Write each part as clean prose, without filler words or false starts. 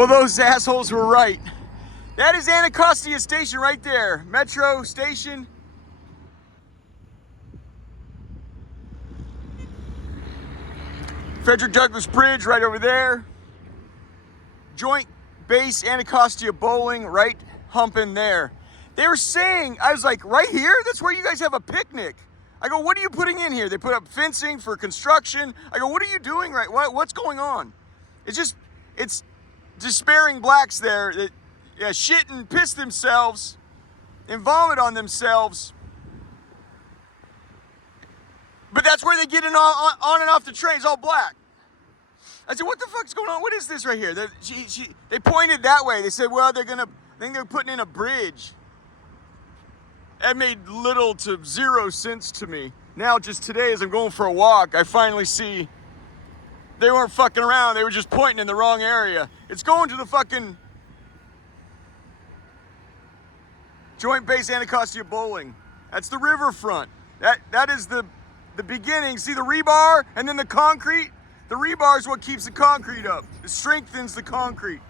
Well, those assholes were right. That is Anacostia Station right there. Metro Station. Frederick Douglass Bridge right over there. Joint Base Anacostia Bowling right humping there. They were saying, I was like, right here? That's where you guys have a picnic. I go, what are you putting in here? They put up fencing for construction. I go, what are you doing right? What's going on? It's despairing blacks there that shit and piss themselves and vomit on themselves. But that's where they get on and off the trains, all black. I said, what the fuck's going on? What is this right here? They pointed that way. They said, well, I think they're putting in a bridge. That made little to zero sense to me. Now, just today, as I'm going for a walk, I finally see they weren't fucking around. They were just pointing in the wrong area. It's going to the fucking Joint Base Anacostia Bowling. That's the riverfront. That is the beginning. See the rebar and then the concrete? The rebar is what keeps the concrete up. It strengthens the concrete.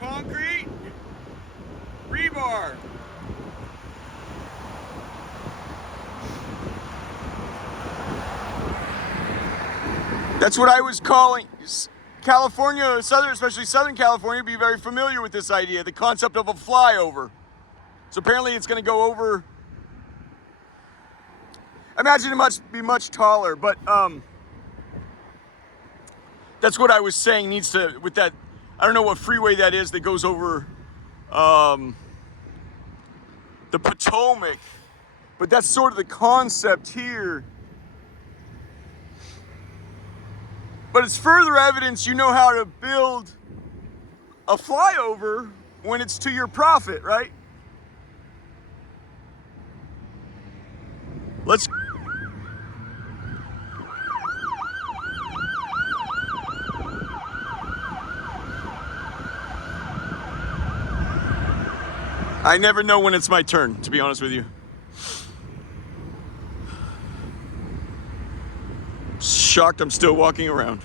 Concrete, rebar. That's what I was calling California, especially Southern California, be very familiar with this idea, the concept of a flyover. So apparently it's going to go over. I imagine it must be much taller, but that's what I was saying needs to, with that, I don't know what freeway that is that goes over the Potomac, but that's sort of the concept here. But it's further evidence you know how to build a flyover when it's to your profit, right? Let's. I never know when it's my turn, to be honest with you. Shocked I'm still walking around.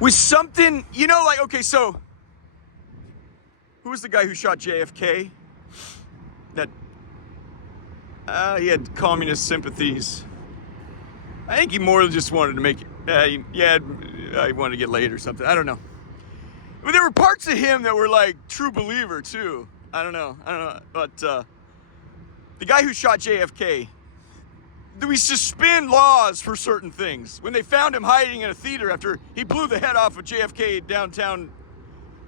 With something, you know, like, okay, so who was the guy who shot JFK? That he had communist sympathies. I think he more just wanted to make it. I wanted to get laid or something. I don't know. But there were parts of him that were like true believer too. I don't know. But the guy who shot JFK, we suspend laws for certain things. When they found him hiding in a theater after he blew the head off of JFK downtown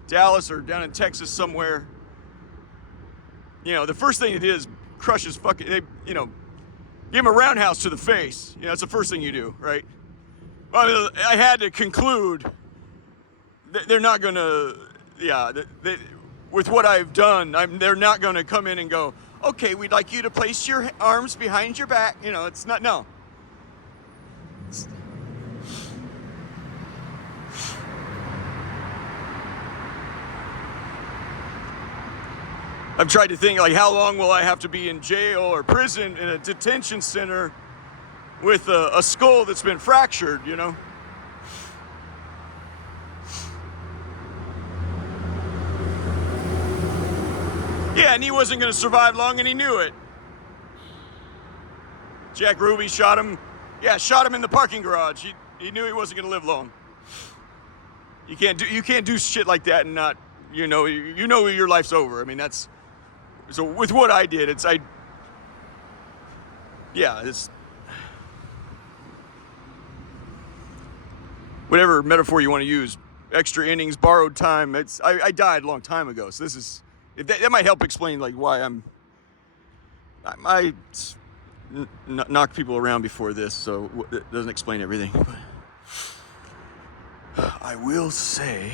Dallas or down in Texas somewhere, you know, the first thing they did is crush his fucking, give him a roundhouse to the face. You know, that's the first thing you do, right? Well, I had to conclude they're not going to, with what I've done, they're not going to come in and go, okay, we'd like you to place your arms behind your back. You know, it's not, no. I've tried to think, like, how long will I have to be in jail or prison in a detention center with a skull that's been fractured, you know? Yeah, and he wasn't going to survive long, and he knew it. Jack Ruby shot him in the parking garage. He knew he wasn't going to live long. You can't do shit like that and not, you know your life's over. I mean, that's, so with what I did, it's whatever metaphor you want to use, extra innings, borrowed time. I died a long time ago, so this is, that might help explain like why I knocked people around before this, so it doesn't explain everything. But I will say,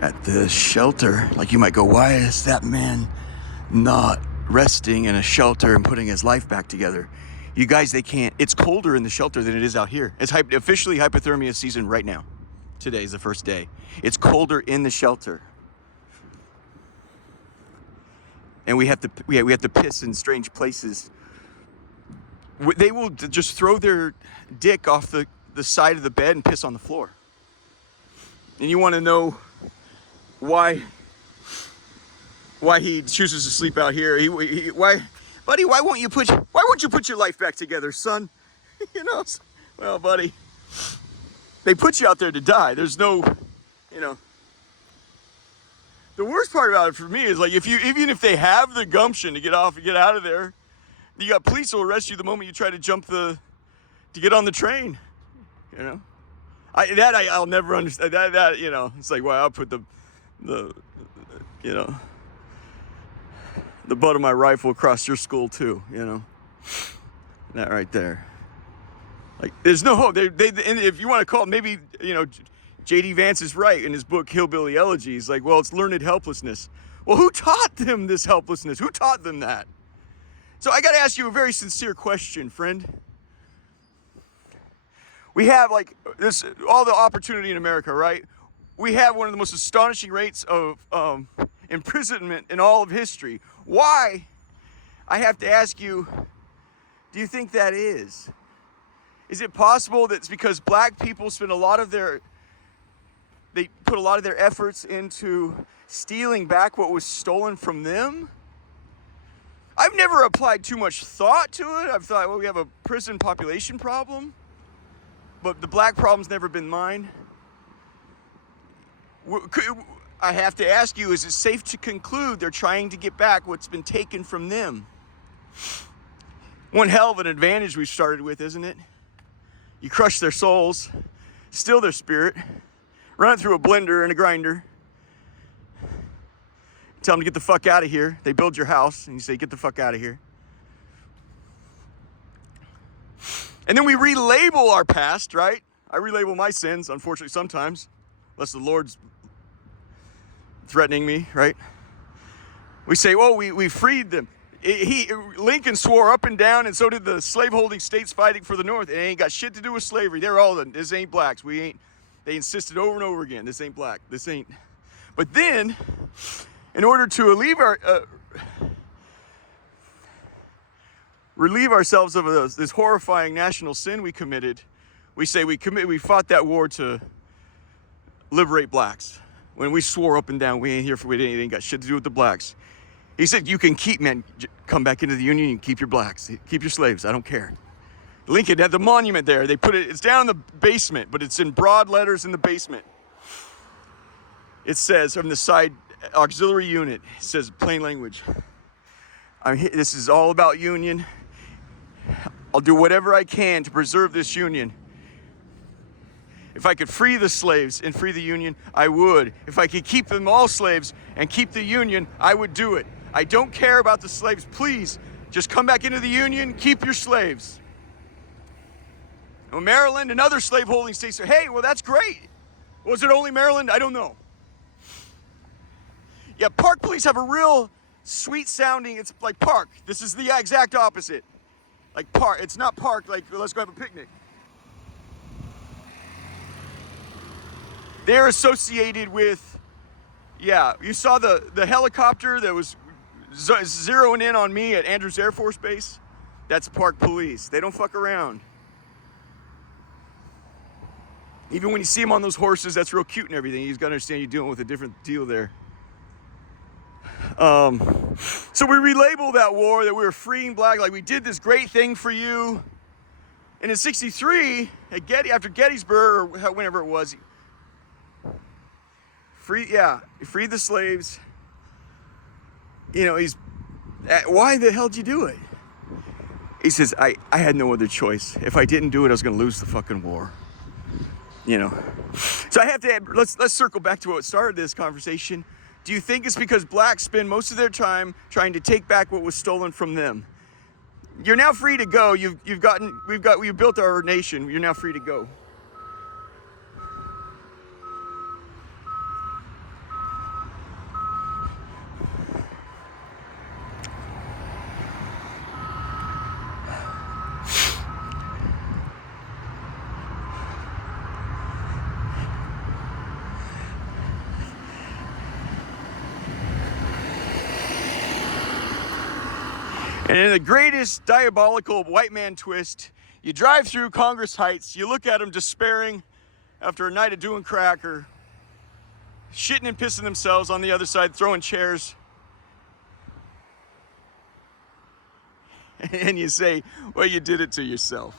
at the shelter, like you might go, why is that man not resting in a shelter and putting his life back together? You guys, they can't. It's colder in the shelter than it is out here. It's officially hypothermia season right now. Today is the first day. It's colder in the shelter. And we have to piss in strange places They will just throw their dick off the side of the bed and piss on the floor. And you want to know why he chooses to sleep out here? Why, buddy? Why won't you put your life back together, son? You know, well, buddy, they put you out there to die. There's no, you know. The worst part about it for me is like even if they have the gumption to get off and get out of there, you got police who will arrest you the moment you try to to get on the train. You know, I'll never understand that. You know, it's like, well, I'll put the you know, the butt of my rifle across your skull too. You know, that right there. Like, there's no hope. And if you want to call it, maybe, you know, J.D. Vance is right in his book Hillbilly Elegy. He's like, well, it's learned helplessness. Well, who taught them this helplessness? Who taught them that? So I got to ask you a very sincere question, friend. We have like this, all the opportunity in America, right? We have one of the most astonishing rates of imprisonment in all of history. Why? I have to ask you, do you think that is? Is it possible that it's because black people spend they put a lot of their efforts into stealing back what was stolen from them? I've never applied too much thought to it. I've thought, well, we have a prison population problem, but the black problem's never been mine. I have to ask you, is it safe to conclude they're trying to get back what's been taken from them? One hell of an advantage we started with, isn't it? You crush their souls, steal their spirit, run it through a blender and a grinder, tell them to get the fuck out of here. They build your house and you say, get the fuck out of here. And then we relabel our past, right? I relabel my sins, unfortunately, sometimes, unless the Lord's threatening me, right? We say, well, we freed them. Lincoln swore up and down, and so did the slaveholding states fighting for the North. It ain't got shit to do with slavery. They're all, this ain't blacks. They insisted over and over again, this ain't black. This ain't. But then, in order to relieve ourselves of this horrifying national sin we committed, we say we fought that war to liberate blacks. When we swore up and down, we ain't got shit to do with the blacks. He said, you can come back into the Union, you can keep your blacks, keep your slaves, I don't care. Lincoln had the monument there. It's down in the basement, but it's in broad letters in the basement. It says, from the side auxiliary unit, it says plain language, this is all about Union. I'll do whatever I can to preserve this Union. If I could free the slaves and free the Union, I would. If I could keep them all slaves and keep the Union, I would do it. I don't care about the slaves. Please, just come back into the Union, keep your slaves. Well, Maryland and other slaveholding states say, hey, well, that's great. Was it only Maryland? I don't know. Yeah, park police have a real sweet sounding, it's like park. This is the exact opposite. Like park, it's not park, like let's go have a picnic. They're associated with, yeah, you saw the helicopter that was zeroing in on me at Andrews Air Force Base? That's park police. They don't fuck around. Even when you see them on those horses, that's real cute and everything. You just gotta understand you're dealing with a different deal there. So we relabel that war that we were freeing black, like we did this great thing for you. And in '63, after Gettysburg, or whenever it was, he freed the slaves. You know, why the hell did you do it? He says, I had no other choice. If I didn't do it, I was gonna lose the fucking war. You know. So I have to let's circle back to what started this conversation. Do you think it's because blacks spend most of their time trying to take back what was stolen from them? You're now free to go. We've built our nation. You're now free to go. And in the greatest diabolical white man twist, you drive through Congress Heights, you look at them despairing after a night of doing crack or shitting and pissing themselves on the other side, throwing chairs. And you say, well, you did it to yourself.